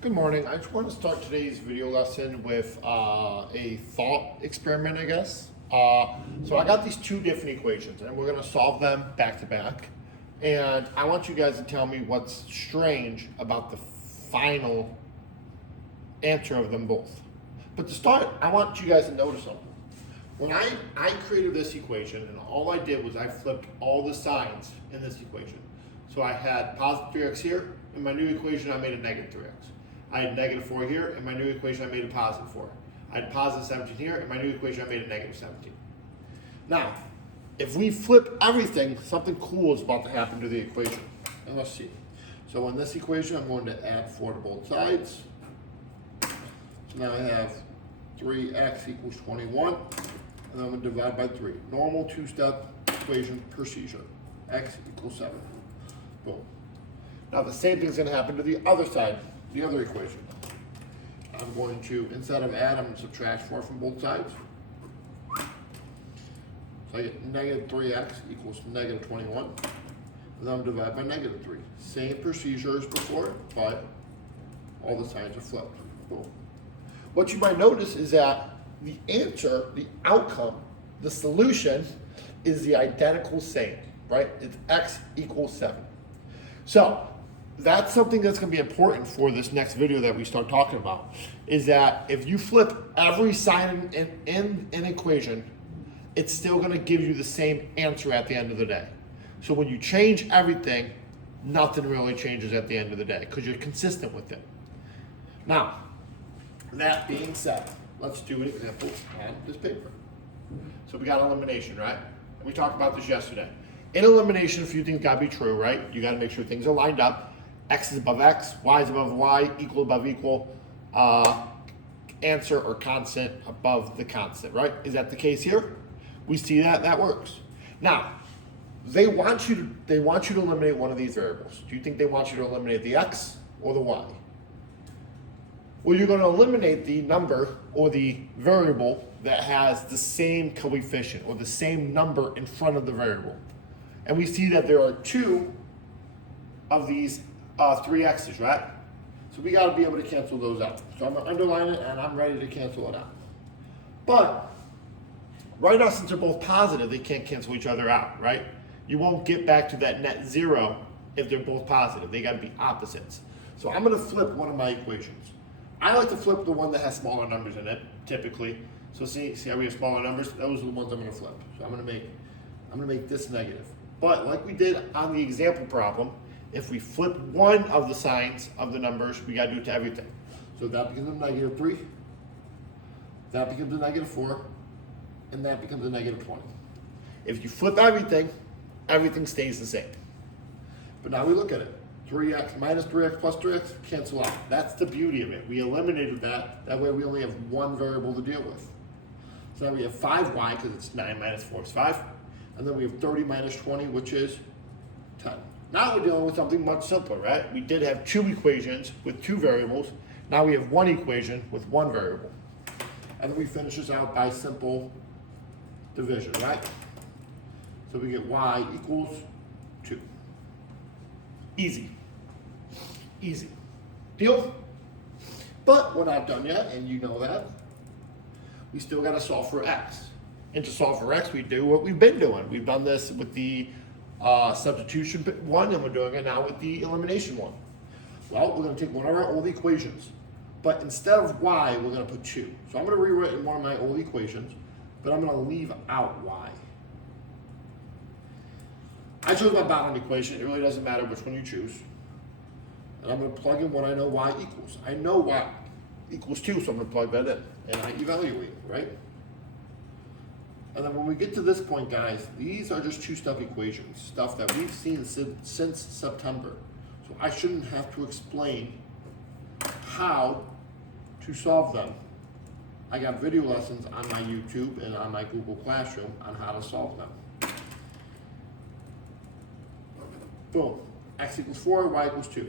Good morning. I just want to start today's video lesson with a thought experiment, I guess. So I got these two different equations and we're going to solve them back to back. And I want you guys to tell me what's strange about the final answer of them both. But to start, I want you guys to notice something. When I created this equation, and all I did was I flipped all the signs in this equation. So I had positive 3x here. In my new equation, I made a negative 3x. I had negative 4 here. In my new equation, I made a positive 4. I had positive 17 here. In my new equation, I made a negative 17. Now, if we flip everything, something cool is about to happen to the equation. And let's see. So in this equation, I'm going to add 4 to both sides. So now I have 3x equals 21. And I'm going to divide by 3. Normal two-step equation procedure. X equals 7. Boom. Now the same thing is going to happen to the other side, the other equation. I'm going to, instead of add, I'm going to subtract 4 from both sides. So I get negative 3x equals negative 21. And then I'm going to divide by negative 3. Same procedure as before, but all the signs are flipped. Boom. What you might notice is that the answer, the outcome, the solution is the identical same, right? It's x equals 7. So that's something that's going to be important for this next video that we start talking about, is that if you flip every sign in an equation, it's still going to give you the same answer at the end of the day. So when you change everything, nothing really changes at the end of the day because you're consistent with it. Now, that being said, let's do an example on this paper. So we got elimination, right? We talked about this yesterday. In elimination, a few things gotta be true, right? You gotta make sure things are lined up. X is above X, Y is above Y, equal above equal, answer or constant above the constant, right? Is that the case here? We see that works. Now, they want you to eliminate one of these variables. Do you think they want you to eliminate the X or the Y? Well, you're going to eliminate the number or the variable that has the same coefficient or the same number in front of the variable. And we see that there are 2 of these 3x's, right? So we got to be able to cancel those out. So I'm going to underline it and I'm ready to cancel it out. But right now, since they're both positive, they can't cancel each other out, right? You won't get back to that net 0 if they're both positive. They got to be opposites. So I'm going to flip one of my equations. I like to flip the one that has smaller numbers in it, typically. So see how we have smaller numbers? Those are the ones I'm going to flip. So I'm going to make this negative. But like we did on the example problem, if we flip one of the signs of the numbers, we got to do it to everything. So that becomes a negative 3, that becomes a negative 4, and that becomes a negative 20. If you flip everything, everything stays the same. But now we look at it. 3x minus 3x plus 3x cancel out. That's the beauty of it. We eliminated that. That way we only have one variable to deal with. So now we have 5y because it's 9 minus 4 is 5. And then we have 30 minus 20, which is 10. Now we're dealing with something much simpler, right? We did have 2 equations with 2 variables. Now we have 1 equation with 1 variable. And then we finish this out by simple division, right? So we get y equals 2. Easy. Easy. Deal? But we're not done yet, and you know that. We still got to solve for x. And to solve for x, we do what we've been doing. We've done this with the substitution one, and we're doing it now with the elimination one. Well, we're going to take one of our old equations, but instead of y, we're going to put 2. So I'm going to rewrite in one of my old equations, but I'm going to leave out y. I chose my bound equation. It really doesn't matter which one you choose. And I'm going to plug in what I know y equals. I know y equals 2, so I'm going to plug that in. And I evaluate, right? And then when we get to this point, guys, these are just two-step equations, stuff that we've seen since September. So I shouldn't have to explain how to solve them. I got video lessons on my YouTube and on my Google Classroom on how to solve them. Boom, x equals 4, y equals 2.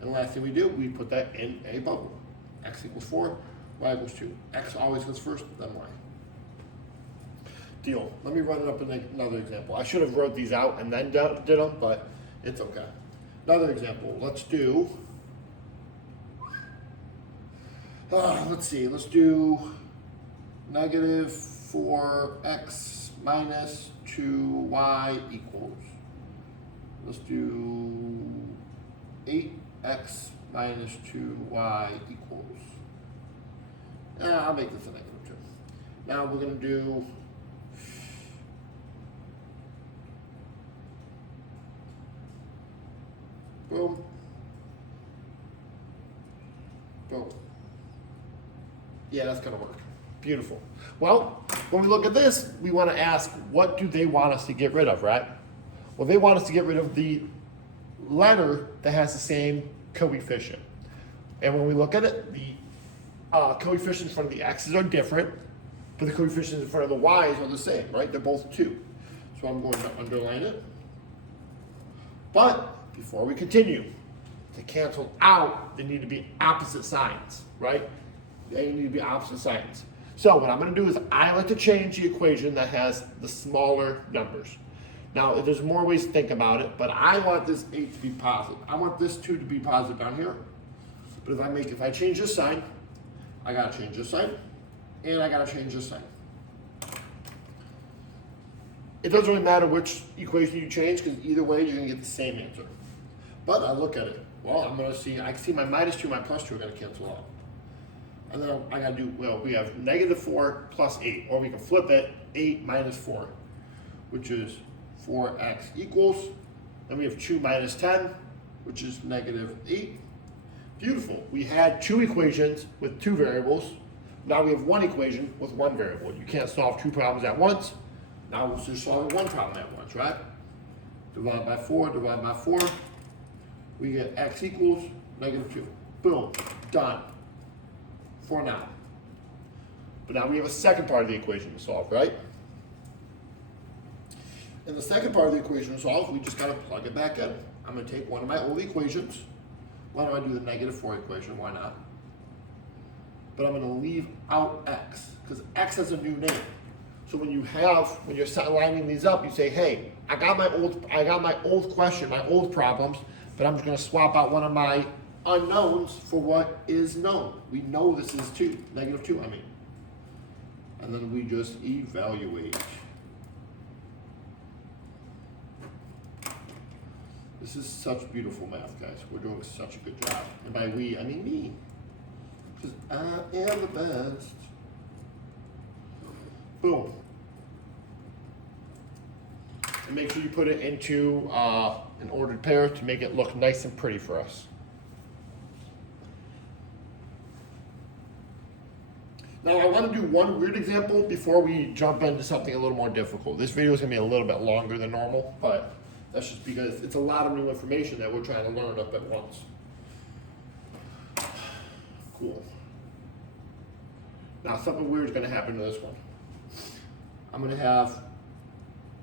And the last thing we do, we put that in a bubble. X equals 4, y equals 2. X always goes first, then y. Deal. Let me run it up in another example. I should have wrote these out and then did them, but it's okay. Another example. Let's do Let's see, let's do negative 4x minus 2y equals. Let's do 8x minus 2y equals. I'll make this a negative 2. Now we're going to do boom, boom. Yeah, that's going to work. Beautiful. Well, when we look at this, we want to ask, what do they want us to get rid of, right? Well, they want us to get rid of the letter that has the same coefficient. And when we look at it, the coefficients in front of the x's are different, but the coefficients in front of the y's are the same, right? They're both 2. So I'm going to underline it. But before we continue, to cancel out, they need to be opposite signs, right? They need to be opposite signs. So what I'm going to do is I like to change the equation that has the smaller numbers. Now, there's more ways to think about it, but I want this 8 to be positive. I want this 2 to be positive down here. But if I change this sign, I got to change this sign, and I got to change this sign. It doesn't really matter which equation you change, because either way, you're going to get the same answer. But I look at it. Well, I can see my minus 2 and my plus 2 are going to cancel out. And then I got to do, well, we have negative 4 plus 8, or we can flip it, 8 minus 4, which is 4x equals, then we have 2 minus 10, which is negative 8. Beautiful. We had 2 equations with 2 variables. Now we have 1 equation with 1 variable. You can't solve 2 problems at once. Now we'll just solve 1 problem at once, right? Divide by 4, divide by 4. We get x equals negative 2. Boom. Done. For now. But now we have a second part of the equation to solve, right? In the second part of the equation to solve, we just got to plug it back in. I'm going to take one of my old equations. Why don't I do the negative 4 equation? Why not? But I'm going to leave out x, because x has a new name. So when you're lining these up, you say, hey, I got my old question, my old problems, but I'm just going to swap out one of my unknowns for what is known. We know this is 2, negative 2, I mean. And then we just evaluate. This is such beautiful math, guys. We're doing such a good job. And by we, I mean me. Because I am the best. Boom. And make sure you put it into an ordered pair to make it look nice and pretty for us. Now I want to do one weird example before we jump into something a little more difficult. This video is going to be a little bit longer than normal, but that's just because it's a lot of new information that we're trying to learn up at once. Cool. Now something weird is going to happen to this one. I'm going to have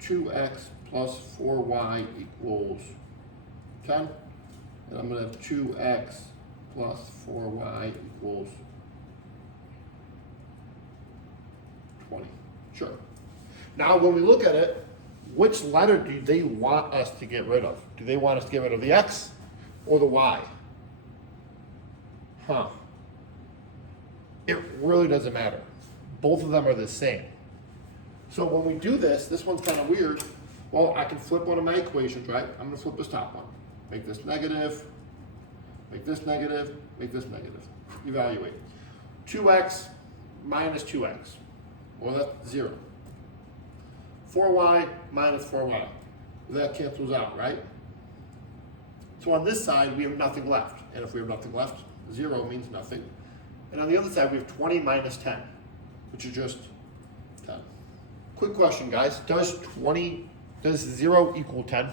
2x plus 4y equals 10. And I'm going to have 2x plus 4y equals 20. Sure. Now when we look at it, which letter do they want us to get rid of? Do they want us to get rid of the x or the y? It really doesn't matter. Both of them are the same. So when we do this one's kind of weird. Well, I can flip one of my equations, right? I'm going to flip this top one. Make this negative, make this negative, make this negative. Evaluate. 2x minus 2x. Well, that's 0. 4y minus 4y. That cancels out, right? So on this side, we have nothing left. And if we have nothing left, 0 means nothing. And on the other side, we have 20 minus 10, which is just 10. Quick question, guys. Does 0 equal 10?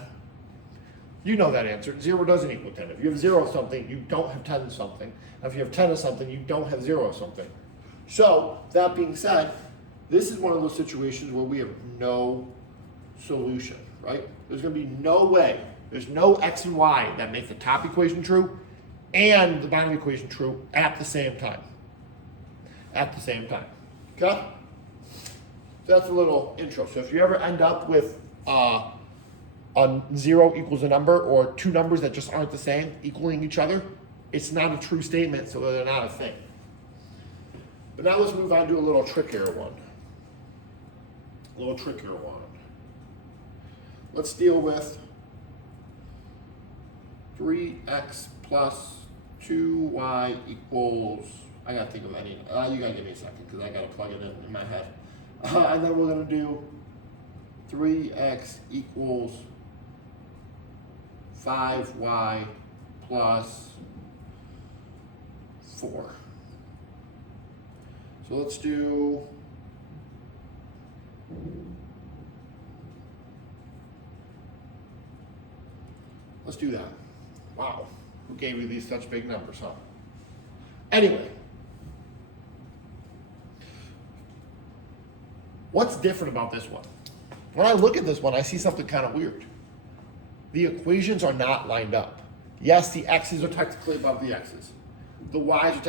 You know that answer. 0 doesn't equal 10. If you have 0 of something, you don't have 10 of something. And if you have 10 of something, you don't have 0 of something. So, that being said, this is one of those situations where we have no solution, right? There's going to be no way. There's no x and y that make the top equation true and the bottom equation true at the same time. At the same time. Okay? So that's a little intro. So if you ever end up with a 0 equals a number or 2 numbers that just aren't the same, equaling each other, it's not a true statement, so they're not a thing. But now let's move on to a little trickier one. Let's deal with 3x plus 2y equals, I gotta think of any, you gotta give me a second because I gotta plug it in my head. And then we're gonna do 3x equals 5y plus 4. So let's do that. Wow, who gave you these such big numbers, huh? Anyway, what's different about this one? When I look at this one, I see something kind of weird. The equations are not lined up. Yes, the x's are technically above the x's. The y's are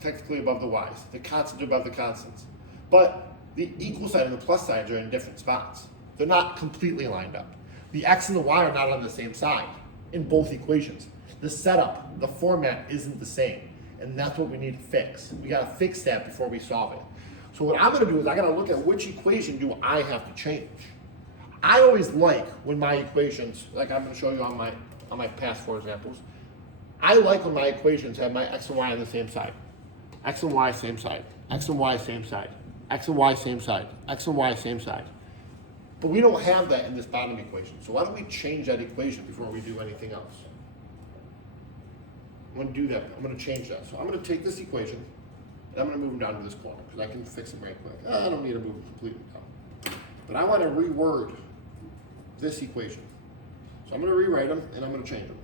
technically above the y's. The constants are above the constants. But the equal sign and the plus signs are in different spots. They're not completely lined up. The x and the y are not on the same side in both equations. The setup, the format isn't the same. And that's what we need to fix. We gotta fix that before we solve it. So what I'm gonna do is I gotta look at which equation do I have to change. I always like when my equations, like I'm gonna show you on my past 4 examples, I like when my equations have my x and y on the same side. X and y same side, x and y same side, x and y same side, x and y same side. But we don't have that in this bottom equation. So why don't we change that equation before we do anything else? I'm gonna do that, I'm gonna change that. So I'm gonna take this equation and I'm gonna move them down to this corner because I can fix them right quick. I don't need to move them completely down. But I wanna reword this equation. So I'm gonna rewrite them and I'm gonna change them.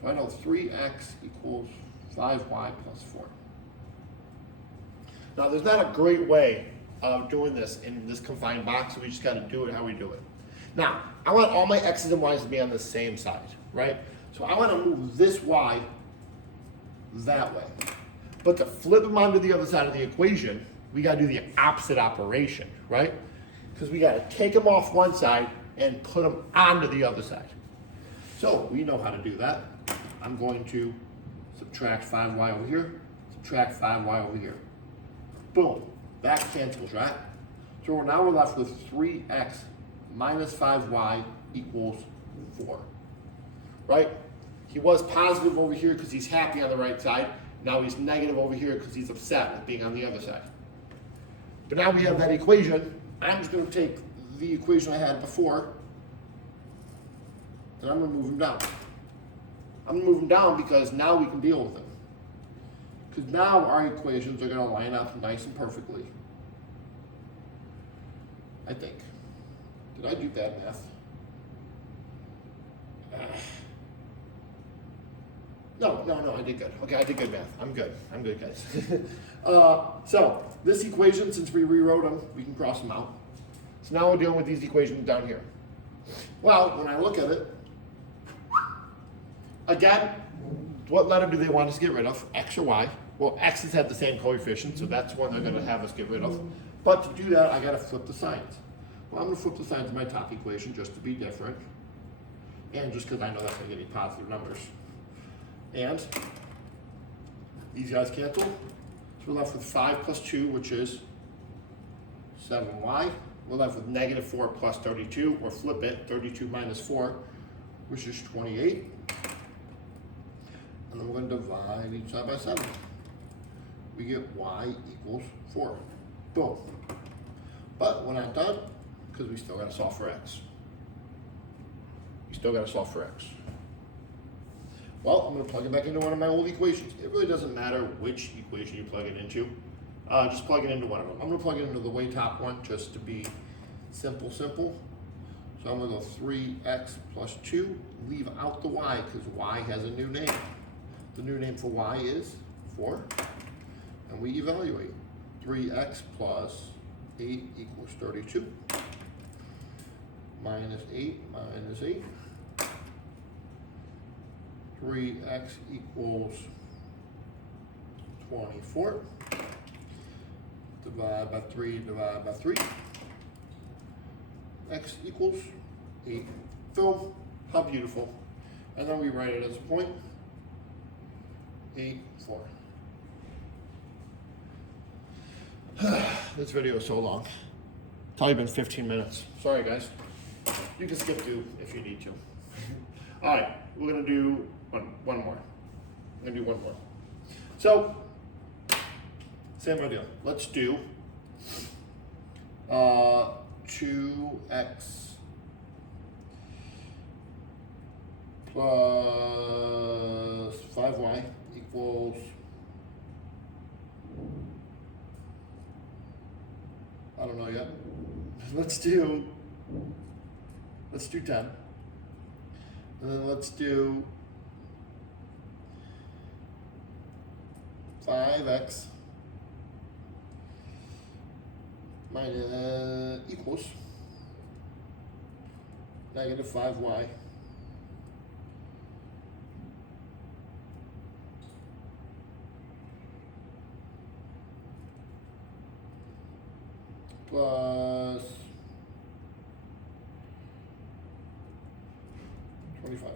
So I know 3x equals 5y plus 4. Now there's not a great way of doing this in this confined box, so we just gotta do it how we do it. Now, I want all my x's and y's to be on the same side, right? So I wanna move this y that way. But to flip them onto the other side of the equation, we gotta do the opposite operation, right? Because we gotta take them off one side and put them onto the other side. So we know how to do that. I'm going to subtract 5y over here, subtract 5y over here. Boom, that cancels, right? So now we're left with 3x minus 5y equals 4, right? He was positive over here because he's happy on the right side. Now he's negative over here because he's upset at being on the other side. But now we have that equation. I'm just going to take the equation I had before and I'm going to move him down. I'm going to move him down because now we can deal with them. Because now our equations are going to line up nice and perfectly. I think. Did I do bad math? No, I did good. Okay, I did good math. I'm good, guys. So, this equation, since we rewrote them, we can cross them out. So now we're dealing with these equations down here. Well, when I look at it, again, what letter do they want us to get rid of? X or Y? Well, X's have the same coefficient, so that's one they're going to have us get rid of. But to do that, I got to flip the signs. Well, I'm going to flip the signs of my top equation just to be different. And just because I know that's going to give me positive numbers. And these guys cancel. So we're left with 5 plus 2, which is 7y. We're left with negative 4 plus 32, or flip it, 32 minus 4, which is 28. And then we're going to divide each side by 7. We get y equals 4. Boom. But we're not done, because we still got to solve for x. Well, I'm going to plug it back into one of my old equations. It really doesn't matter which equation you plug it into. Just plug it into one of them. I'm going to plug it into the way top one just to be simple. So I'm going to go 3x plus 2, leave out the y because y has a new name. The new name for y is 4. And we evaluate. 3x plus 8 equals 32. Minus 8 minus 8. 3x equals 24. Divide by 3, divide by 3. X equals 8. Boom. How beautiful. And then we write it as a point. 8, 4. This video is so long. It's only been 15 minutes. Sorry, guys. You can skip 2 if you need to. All right, we're gonna do one more. I'm gonna do one more. So, same idea. Let's do 2x plus 5y equals, I don't know yet. Let's do 10. And then let's do 5x minus equals negative 5y plus 25.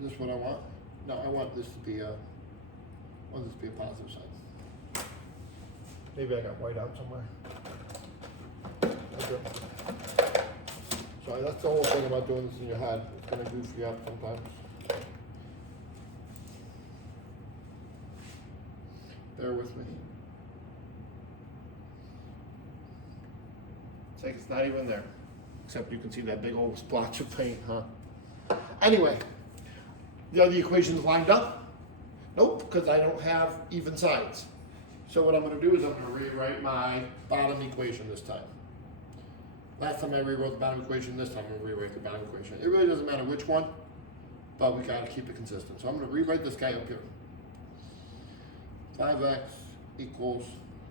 Is this what I want? No, I want this to be a positive sign. Maybe I got white out somewhere. Okay. Sorry, that's the whole thing about doing this in your head. It's gonna goof you up sometimes. Bear with me. It's like it's not even there. Except you can see that big old splotch of paint, huh? Anyway, are the equations lined up? Nope, because I don't have even sides. So what I'm going to do is I'm going to rewrite my bottom equation this time. Last time I rewrote the bottom equation, this time I'm going to rewrite the bottom equation. It really doesn't matter which one, but we got to keep it consistent. So I'm going to rewrite this guy up here. 5x equals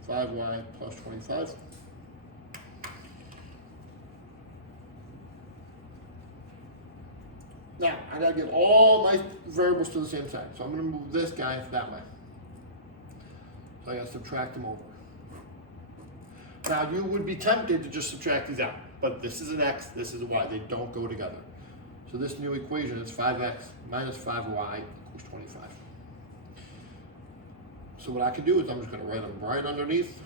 5y plus 25. Now, I gotta get all my variables to the same side. So I'm gonna move this guy that way. So I gotta subtract them over. Now, you would be tempted to just subtract these out, but this is an x, this is a y. They don't go together. So this new equation is 5x minus 5y equals 25. So what I can do is I'm just gonna write them right underneath.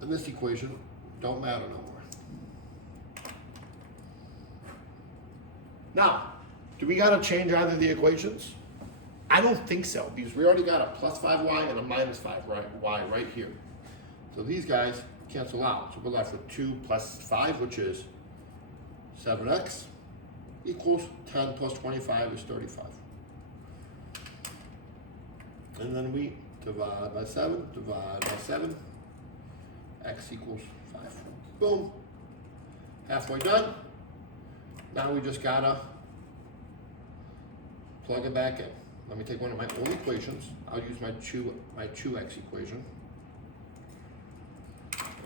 And this equation don't matter no more. Now, do we got to change either of the equations? I don't think so, because we already got a plus 5y and a minus 5y right here. So these guys cancel out. So we're left with 2 plus 5, which is 7x, equals 10 plus 25 is 35. And then we divide by 7, x equals 5. Boom. Halfway done. Now we just gotta plug it back in. Let me take one of my old equations. I'll use my 2x equation.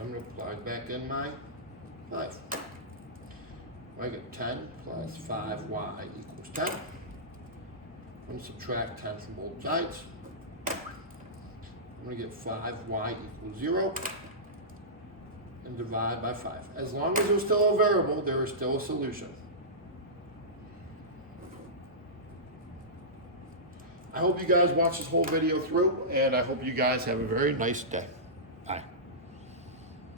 I'm gonna plug back in my 5. I get 10 plus 5y equals 10. I'm gonna subtract 10 from both sides. I'm gonna get 5y equals 0. And divide by 5. As long as there's still a variable, there is still a solution. I hope you guys watch this whole video through, and I hope you guys have a very nice day.